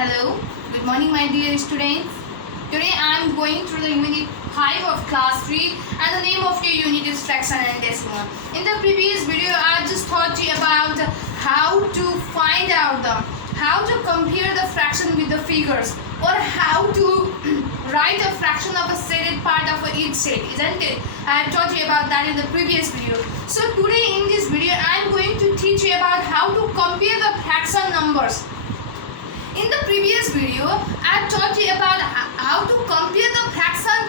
Hello, good morning my dear students. Today I am going through the unit 5 of class 3 and the name of your unit is fraction and decimal. In the previous video I just taught you about how to find out how to compare the fraction with the figures, or how to write a fraction of a stated part of each set, isn't it? I have taught you about that in the previous video. So today in this video I am going to teach you about how to compare the fraction numbers. In the previous video, I taught you about how to compare the fraction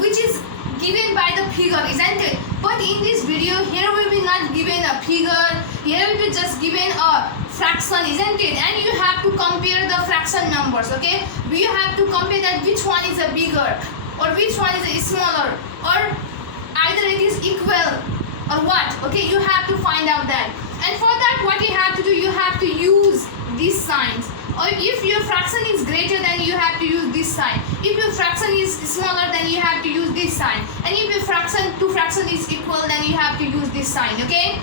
which is given by the figure, isn't it? But in this video, here we will not given a figure, here we will just given a fraction, isn't it? And you have to compare the fraction numbers, okay? You have to compare that which one is a bigger or which one is a smaller, or either it is equal or what, okay? You have to find out that. And for that, what you have to do, you have to use these signs. Or if your fraction is greater, then you have to use this sign. If your fraction is smaller, then you have to use this sign. And if your fraction is equal, then you have to use this sign, okay?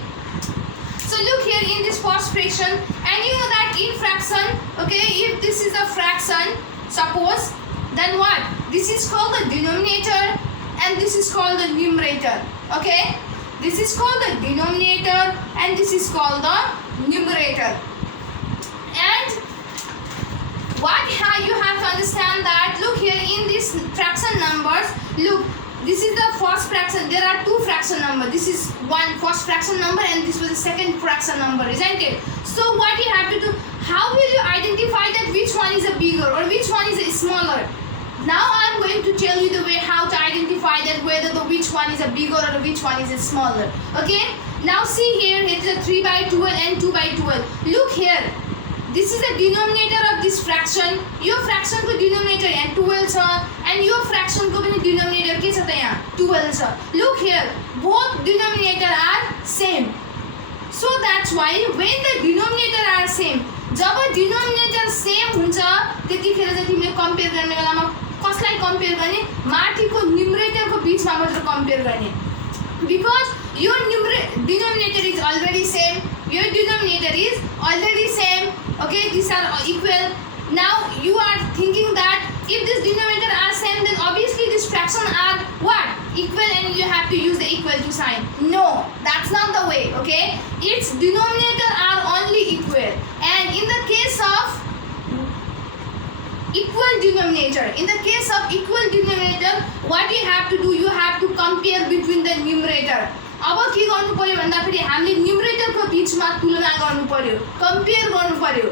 So look here in this first fraction, and you know that in fraction, okay, if this is a fraction, suppose, then what? This is called the denominator and this is called the numerator, okay? This is called the denominator and this is called the numerator. And what you have to understand that, look here in this fraction numbers, look, this is the first fraction, there are two fraction numbers. This is one first fraction number and this was the second fraction number, isn't it? So what you have to do, how will you identify that which one is a bigger or which one is a smaller? Now I am going to tell you the way how to identify that whether which one is a bigger or which one is a smaller, okay? Now see here, it is a 3 by 12 and 2 by 12. Look here. This is the denominator of this fraction. Your fraction को denominator यहाँ 12 छ, and your fraction को पनि denominator के छ त यहाँ 12 छ. Look here, both denominator are same. So that's why when the denominator are same, जब denominator same हुन्छ, त्यतिखेर चाहिँ तिमीले compare गर्ने बेलामा कसलाई compare गर्ने? माथिको numerator को बीचमा मात्र compare गर्ने. Because your denominator is already same, your denominator is already same, okay, these are equal. Now you are thinking that if this denominator are same, then obviously this fraction are what? Equal, and you have to use the equal to sign. No, that's not the way, okay? Its denominator are only equal, and in the case of equal denominator, what you have to do, you have to compare between the numerator. अब के गर्नु पर्यो भन्दाखेरि हामीले numerator को बीचमा तुलना गर्नु पर्यो, compare गर्नु पर्यो.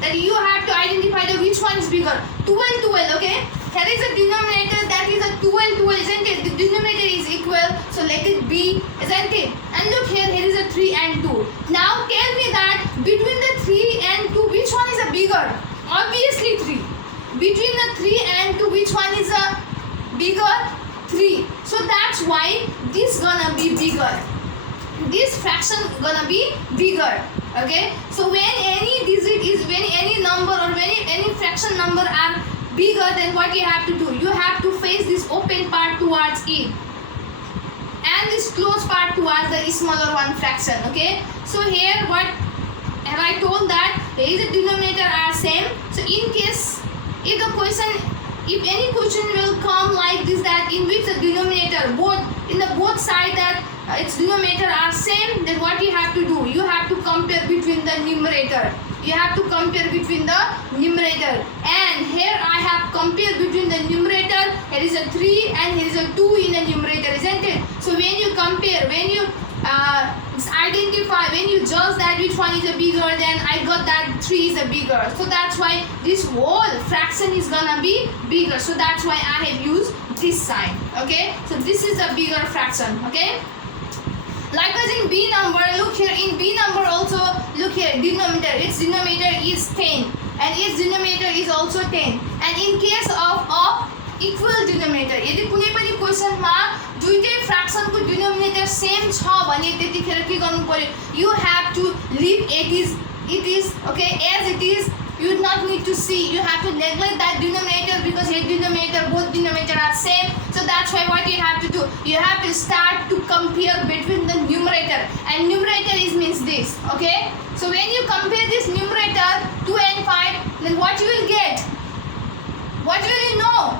That you have to identify the which one is bigger. 12, okay? Here is a denominator, that is a 12, isn't it? The denominator is equal, so let it be, isn't it? And look here, here is a 3 and 2. Now tell me that between the 3 and 2, which one is a bigger? Obviously 3. Between the 3 and 2, which one is a bigger? 3. So that's why this gonna be bigger. This fraction gonna be bigger. Okay. So when any number or when any fraction number are bigger, then what you have to do? You have to face this open part towards it, and this closed part towards the smaller one fraction. Okay. So here what have I told that there is a denominator are same. So in case if any question will come like this, that in which the denominator both side that its denominator are same, then what you have to do? You have to compare between the numerator. You have to compare between the numerator. And here I have compared between the numerator. Here is a 3 and here is a 2 in the numerator, isn't it? So when you compare, when you identify, when you judge that which one is a bigger, then I got that 3 is a bigger. So that's why this whole fraction is gonna be bigger. So that's why I have used this sign. Okay. So this is a bigger fraction. Okay. Likewise in B number, look here in B number also, look here, denominator, its denominator is 10 and its denominator is also 10. And in case of equal denominator, यदि कुनै पनि क्वेशनमा दुईटै fraction को denominator same छ भने त्यतिखेर के गर्नु पर्यो? You have to leave it is okay as it is. You do not need to see, you have to neglect that denominator because both denominator are same. So that's why what you have to do, you have to start to compare between the numerator, and numerator means this, okay? So when you compare this numerator 2 and 5, then what you will get? What will you know?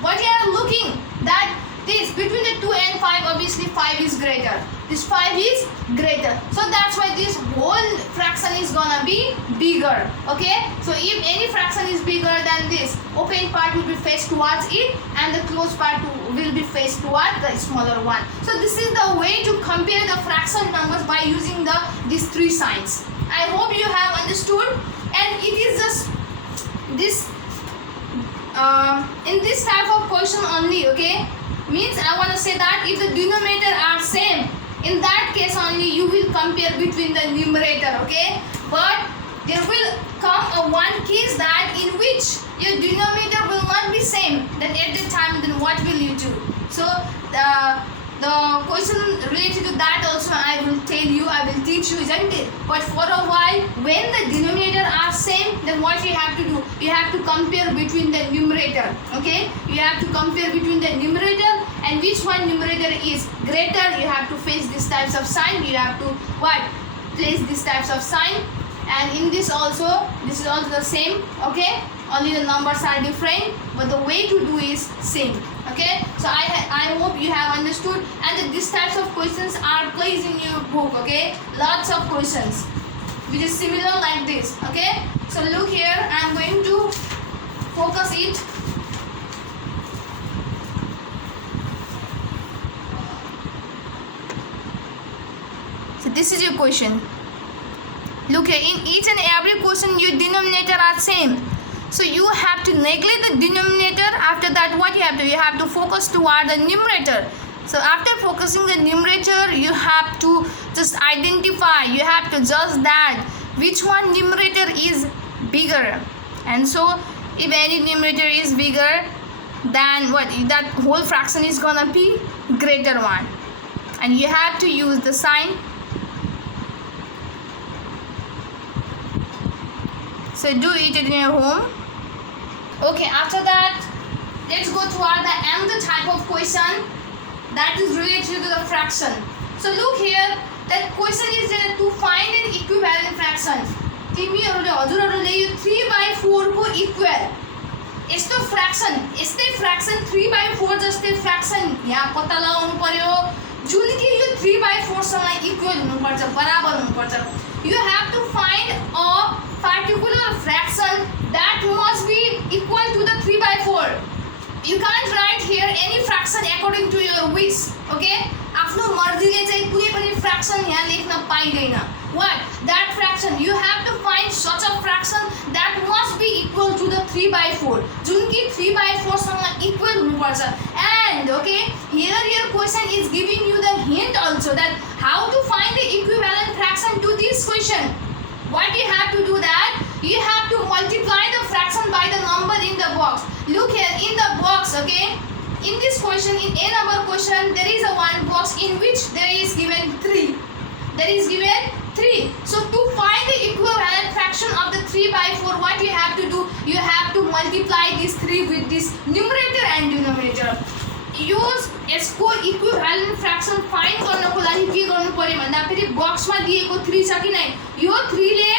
What you are looking? That this between the 2 and 5, obviously 5 is greater. This 5 is greater. So that's why this whole fraction is gonna be bigger. Okay? So if any fraction is bigger than this, open part will be faced towards it and the closed part will be faced towards the smaller one. So this is the way to compare the fraction numbers by using these three signs. I hope you have understood, and it is just this in this type of question only. Okay, means I want to say that if the denominator are same, in that case only you will compare between the numerator. Okay, but there will come a one case that in which your denominator will not be same, then at that time then what will you do? So the question related to that also I will tell you, I will teach you, isn't it? But for a while, when the denominator are same, then what you have to do? You have to compare between the numerator. Okay, you have to compare between the numerator and which one numerator is greater. You have to face these types of sign. You have to what? Place these types of sign. And in this also, this is also the same. Okay, only the numbers are different, but the way to do is same. Okay, so I hope you have understood, and that these types of questions are placed in your book. Okay, lots of questions which is similar like this. Okay, so look here, I'm going to focus it. So this is your question. Look here, in each and every question your denominator are same. So you have to neglect the denominator. After that, what you have to? You have to focus toward the numerator. So after focusing the numerator, you have to just identify. You have to judge that which one numerator is bigger. And so if any numerator is bigger, then what? That whole fraction is gonna be greater one. And you have to use the sign. So do it in your home. Okay, after that, let's go toward the another type of question that is related to the fraction. So look here, that question is there to find an equivalent fraction. तिमीहरुले हजुरहरुले यो 3/4 को equal यस्तो fraction 3/4 जस्तै fraction यहाँ पत्ता लगाउनु पर्यो जुन कि यो 3/4 सँग equal हुनुपर्छ, बराबर हुनुपर्छ. You have to find a particular fraction that must be equal to the 3/4. You can't write here any fraction according to your wish. Okay, आफ्नो मर्जीले चाहिँ कुनै पनि fraction यहाँ लेख्न पाइदैन. What? That fraction you have to find such a fraction that must be equal to the 3/4. जुन कि 3/4 सँग equal हुनुपर्छ. And okay, here your question is giving you the hint also that how to find the equivalent fraction to this question. What you have to do that? You have to multiply the fraction by the number in the box. Look here in the box, okay? In this question, in a number question, there is a one box in which there is given 3. There is given 3. So to find the equivalent fraction of the 3/4, what you have to do? You have to multiply this 3 with this numerator and denominator. Use यसको equivalent fraction find गर्नको लागि के गर्नु पर्यो भन्दा फेरि बक्समा दिएको 3 छ कि नै यो 3 ले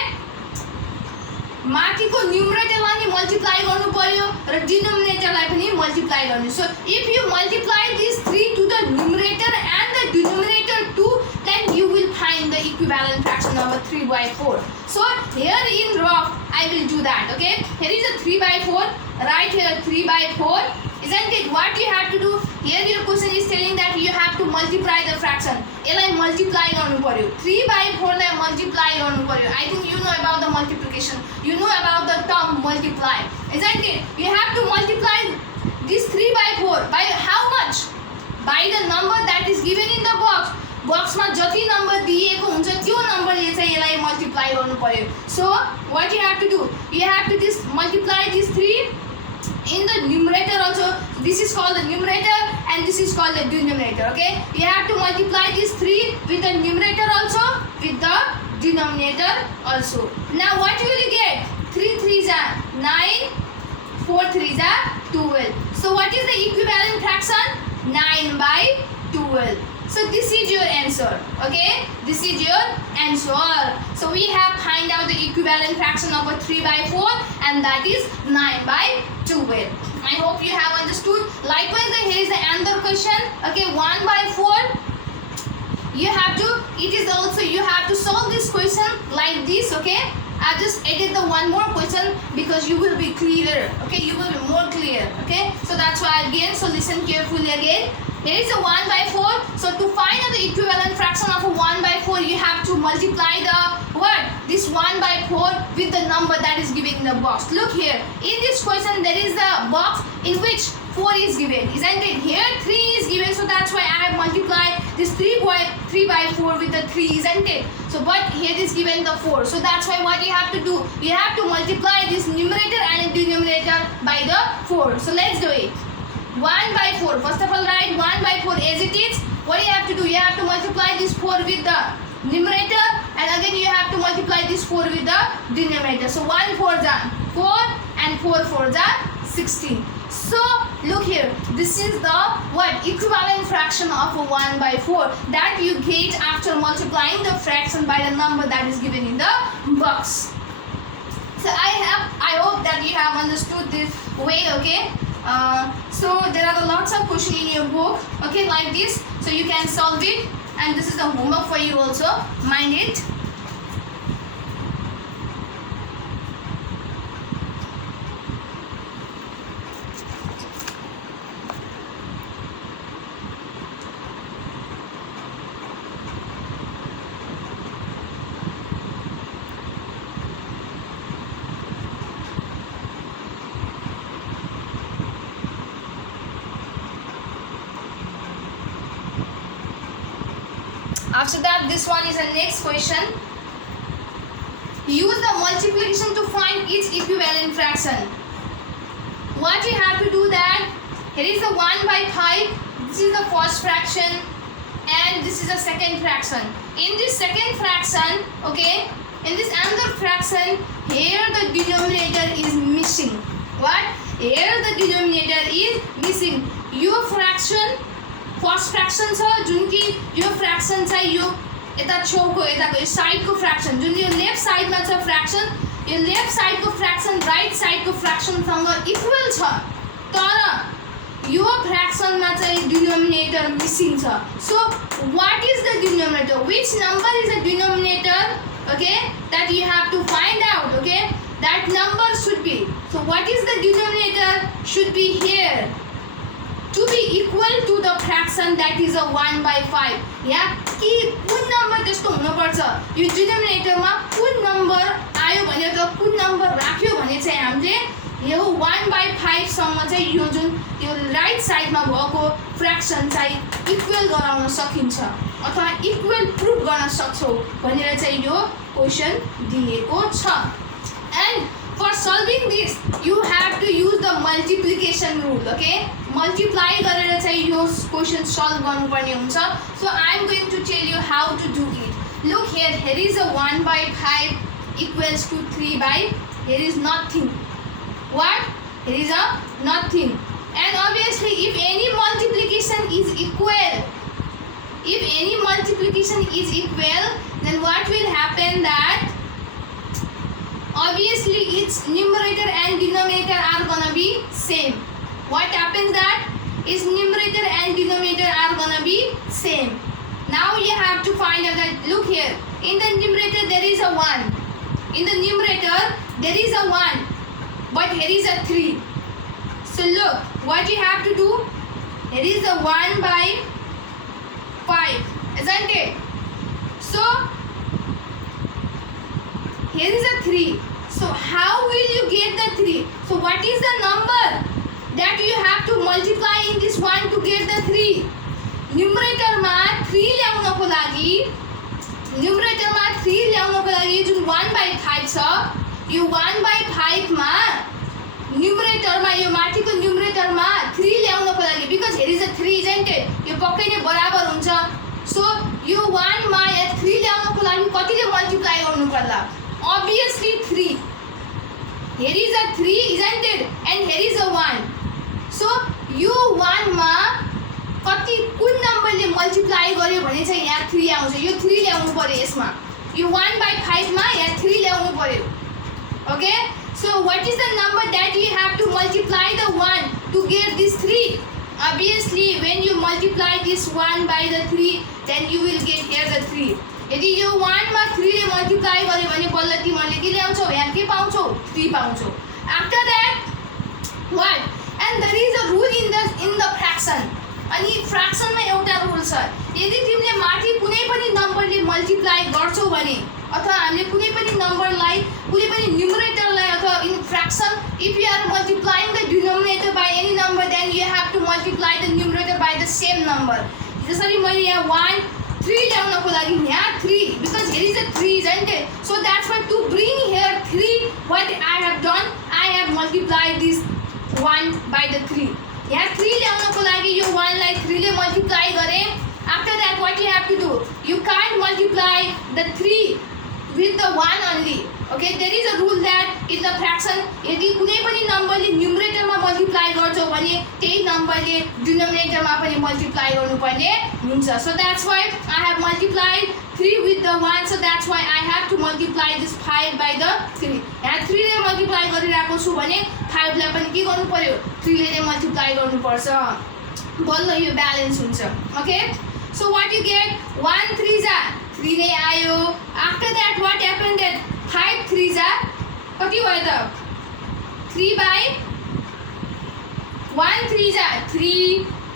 माथिको न्युमरेटरलाई नि मल्टिप्लाई गर्नु पर्यो र डिनोमिनेटरलाई पनि मल्टिप्लाई गर्नु. So if you multiply this 3 to the numerator and the denominator too, then you will find the equivalent fraction of a 3/4. So here in rough I will do that. Okay, here is a 3/4. Write here 3/4. Isn't it? What you have to do? Here your question is telling that you have to multiply the fraction. यसलाई multiply गर्नु पर्यो. 3/4 लाई multiply गर्नु पर्यो. I think you know about the multiplication. You know about the term multiply. Isn't it? You have to multiply this 3/4 by how much? By the number that is given in the box. बक्समा जति number दिएको हुन्छ त्यो नम्बरले चाहिँ यसलाई multiply गर्नु पर्यो. So what you have to do? You have to multiply this 3 in the numerator also. This is called the numerator and this is called the denominator. Okay, you have to multiply this 3 with the numerator also, with the denominator also. Now what will you get? 3 3s are 9, 4 3s are 12. So what is the equivalent fraction? 9/12. So this is your answer. Okay, this is your answer. So we have find out the equivalent fraction of a 3 by 4, and that is 9 by 12. I hope you have understood. Likewise, here is the another question. Okay, 1 by 4. You have to, it is also, you have to solve this question like this. Okay, I just added the one more question because you will be clearer. Okay, you will be more clear. Okay, so that's why again, so listen carefully again. Here is a 1 by 4. So to find out the equivalent fraction of a 1 by 4, you have to multiply the what? This 1 by 4 with the number that is given in the box. Look here. In this question, there is the box in which 4 is given, isn't it? Here 3 is given, so that's why I have multiplied this 3 by 4 with the 3, isn't it? So but here is given the 4, so that's why what you have to do, you have to multiply this numerator and denominator by the 4. So let's do it. 1 by 4. First of all, write 1 by 4 as it is. What you have to do, you have to multiply this 4 with the numerator, and again you have to multiply this 4 with the denominator. So 1 4 is 4 and 4 4 is 16. So look here, this is the what? Equivalent fraction of a 1 by 4 that you get after multiplying the fraction by the number that is given in the box. So I hope that you have understood this way. Okay, so there are lots of questions in your book, okay, like this, so you can solve it, and this is the homework for you also, mind it. After that, this one is the next question. Use the multiplication to find its equivalent fraction. What you have to do that, here is the 1 by 5, this is the first fraction, and this is the second fraction. In this second fraction, okay, in this another fraction, here the denominator is missing. What? Here the denominator is missing. Your fraction, first fraction छ जुन कि यो fraction चाहिँ यो यता छेउको यताको यो साइडको fraction जुन यो left साइडमा छ fraction, यो left साइडको fraction right साइडको फ्र्याक्सनसँग इक्वल छ, तर यो फ्र्याक्सनमा चाहिँ डिनोमिनेटर मिसिङ छ. So what is the denominator, which number is the denominator, okay, that you have to find out. Okay, that number should be, so what is the denominator should be here to be equal to the fraction that is a 1 by 5. यहाँ कि कुन number त्यस्तो हुनुपर्छ, यो डिनोमिनेटरमा कुन number आयो भने त कुन नम्बर राख्यो भने चाहिँ हामीले यो 1 by 5 सम्म चाहिँ यो जुन यो राइट साइडमा भएको फ्र्याक्सन चाहिँ इक्वल गराउन सकिन्छ अथवा इक्वल प्रुभ गर्न सक्छौ भनेर चाहिँ यो क्वेशन दिएको छ. End for solving this you have to use the multiplication rule. Okay, multiply गरेर चाहिँ यो क्वेशन सल्भ गर्नुपर्ने हुन्छ. So I am going to tell you how to do it. Look here, here is a 1 by 5 equals to 3 by, here is nothing. What? Here is a nothing. And obviously if any multiplication is equal, if any multiplication is equal, then what will happen that obviously its numerator and denominator are gonna be same. What happens that its numerator and denominator are gonna be same. Now you have to find out that, look here, in the numerator there is a 1, in the numerator there is a 1, but here is a 3. So look, what you have to do, here is a 1 by 5, isn't it? So here is a 3. So how will you get the 3? So what is the number that you have to multiply in this 1 to get the 3? Numerator मा 3 ल्याउनको लागि, numerator मा 3 ल्याउनको लागि जुन 1 by 5 छ, यो 1 by 5 मा numerator मा यो माथिको numerator मा 3 ल्याउनको लागि, because here is a 3, isn't it? यो पक्कै नै बराबर हुन्छ. So यो 1 मा या 3 ल्याउनको लागि कतिले मल्टिप्लाई गर्नु पर्ला? Obviously 3. Here is a 3, isn't it? And here is a 1. So you 1 मा कति कुन नम्बर ले मल्टिप्लाई गर्यो भने चाहिँ यहाँ 3 आउँछ यो 3 ल्याउनु पर्यो यसमा यो 1/5 मा यहाँ 3 ल्याउनु पर्यो okay so what is the number that you have to multiply the 1 to get this 3 obviously when you multiply this 1 by the 3 then you will get here the 3 यदि यो 1 मा 3 ले मल्टिप्लाई गर्यो भने बल्ल तिमीले के ल्याउँछौ यहाँ के पाउँछौ 3 पाउँछौ after that what and there is a rule in the fraction अनि फ्र्याक्सन मा एउटा रुल छ यदि तिमीले माथि कुनै पनि नम्बरले मल्टिप्लाई गर्छौ भने अथवा हामीले कुनै पनि नम्बरलाई कुनै पनि न्युमरेटरलाई अथवा in fraction if you are multiplying the denominator by any number then you have to multiply the numerator by the same number जसरी मैले यहाँ 1 3 ल्याउनको लागि यहाँ 3 because here is a 3 isn't it so that's why to bring here 3 what I have done I have multiplied this 1 by the 3 यहाँ 3 ल्याउनको लागि यो 1 लाई 3 ले multiply गरे after that what you have to do you can't multiply the 3 with the 1 only okay there is a rule that in the fraction यदि कुनै पनि नम्बरले numerator मा multiply गर्छौ भने त्यही नम्बरले डिनोमिनेटर मा पनि मल्टिप्लाई गर्नुपर्ने हुन्छ so that's why I have multiplied 3 with the 1 so that's why I have to multiply this 5 by the 3 यहाँ 3 ले मल्टिप्लाई गरिरहेको छु भने 5 लाई पनि के गर्नु पर्यो 3 ले मल्टिप्लाई गर्नुपर्छ बल्ल यो ब्यालेन्स हुन्छ okay so what you get 1 3 जा 3 नै आयो after that what happened that 5 3 जा कति भयो त 3 by 1 3 जा 3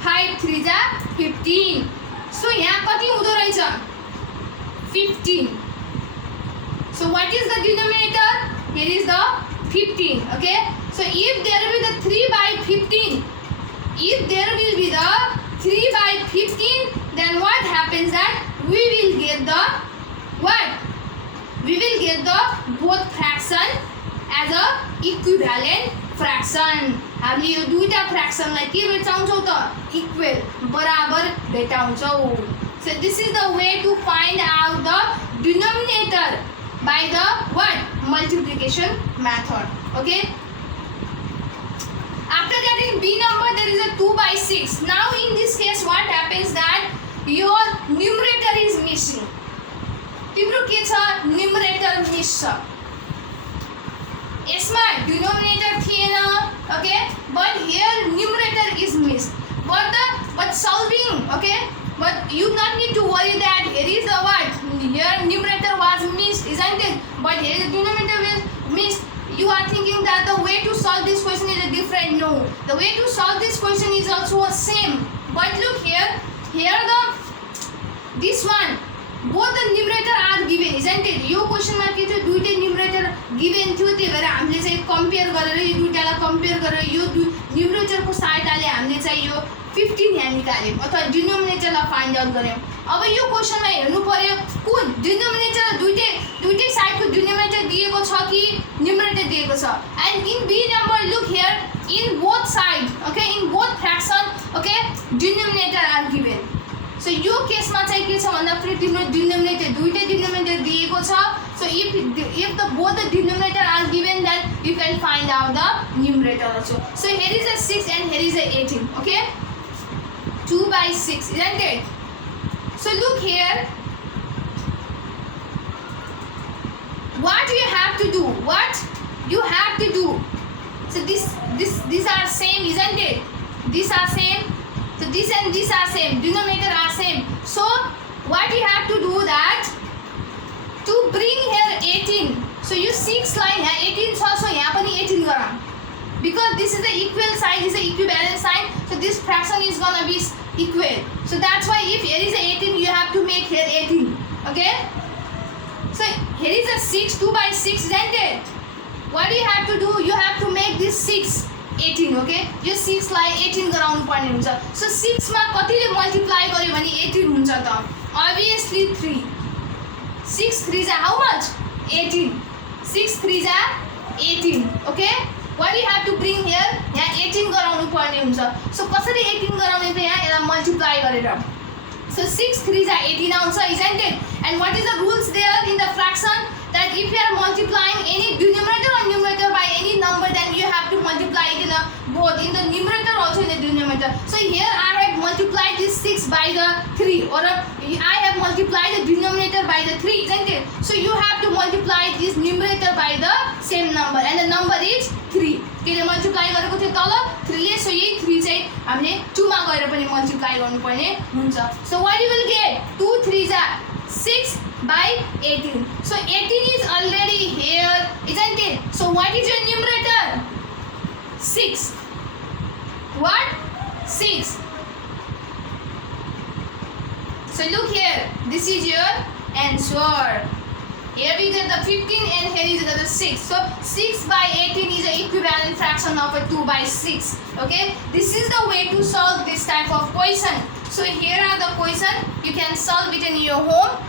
5 3 जा 15 so यहाँ कति हुँदो रहेछ 15 so what is the denominator here is the 15 okay so if there will be the 3 by 15 if there will be the 3 by 15 then what happens that we will get the what we will get the both fraction as a equivalent fraction हामीले यो दुईटा fraction लाई के भेटाउँछौ त equal बराबर भेटाउँछौ so this is the way to find out the denominator by the what multiplication method okay after that in B number there is a 2 by 6 now in this case what happens that your numerator is missing तिम्रो के छ numerator miss छ यसमा denominator थिएन okay but here numerator is miss but solving okay but you not need to worry that here is the what here numerator was missed isn't it but here the denominator is missed you are thinking that the way to solve this question is different no the way to solve this question is also same but look here the this one both the numerator are given isn't it yo question मा के थियो दुईटै numerator given थियो त्यही भएर हामीले चाहिँ compare गरेर यो दुईटालाई कम्पेयर गरेर यो न्युमरेटर को सहायताले हामीले चाहिँ यो 15 यहाँ निकाल्यौं अथवा डिनोमिनेटरलाई फाइन्ड आउट गर्यौं अब यो क्वेशनमा हेर्नु पर्यो कुन डिनोमिनेटर दुईटै साइडको डिनोमिनेटर दिएको छ कि न्युमरेटर दिएको छ and in B number look here in both side okay in both fraction okay denominator are given so यो केसमा चाहिँ के छ भन्दा फेरि तिम्रो डिनोमिनेटर दुईटै डिनोमिनेटर दिएको छ so if the both the denominator are given then you can find out the numerator also so here is a 6 and here is a 18 okay 2 by 6 isn't it so look here what you have to do what you have to do so these are same isn't it these are same so this and this are same denominator are same so what you have to do that to bring here 18 so you 6 line here 18 छ so यहाँ पनि 18 गरौँ because this is the equal sign this is the equivalent sign so this fraction is gonna be equal so that's why if here is a 18 you have to make here 18 okay so here is a 6 2 by 6 isn't it what you have to do you have to make this 6 18 okay यो 6 लाई 18 गराउनु पर्ने हुन्छ सो 6 मा कतिले multiply गर्यो भने 18 हुन्छ त obviously 3 6 3 जा how much 18 6 3 जा 18 okay what you have to bring here यहाँ 18 गराउनु पर्ने हुन्छ सो कसरी 18 गराउने त यहाँ यसलाई मल्टिप्लाई गरेर so 6 3 जा 18 आउँछ isn't it and what is the rules there in the fraction that if you are multiplying any denominator or numerator by any number then you have to multiply it in both in the numerator also in the denominator so here I have multiplied this 6 by the 3, or I have multiplied the denominator by the 3, isn't it? So you have to multiply this numerator by the same number, and the number is 3. केले multiply गरेको थियो तल 3 ले, सो यही 3 चाहिँ हामीले 2 मा गएर पनि मल्टिप्लाई गर्नुपर्ने हुन्छ. So what you will get? 2 3s are 6 by 18. So 18 is already here, isn't it? So what is your numerator? 6. What? 6. So look here, this is your answer. Here we get the 15 and here is the 6. So 6 by 18 is an equivalent fraction of a 2 by 6. Okay, this is the way to solve this type of question. So here are the question. You can solve it in your home.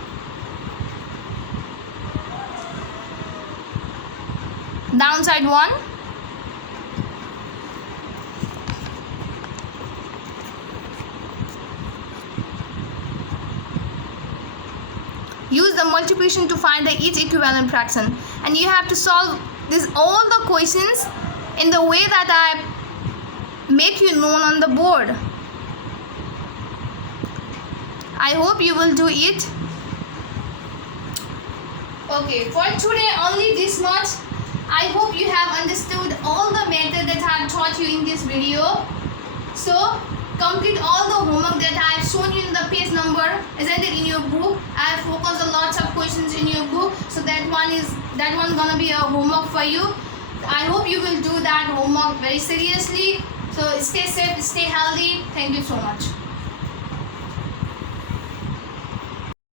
Downside 1. Use the multiplication to find the each equivalent fraction, and you have to solve this all the questions in the way that I make you known on the board. I hope you will do it. Okay, for today only this much. I hope you have understood all the method that I have taught you in this video. So complete all the homework that I have shown you in the page number, isn't it, in your book. I have focused a lot of questions in your book, so that one gonna be a homework for you. I hope you will do that homework very seriously. So stay safe, stay healthy. Thank you so much.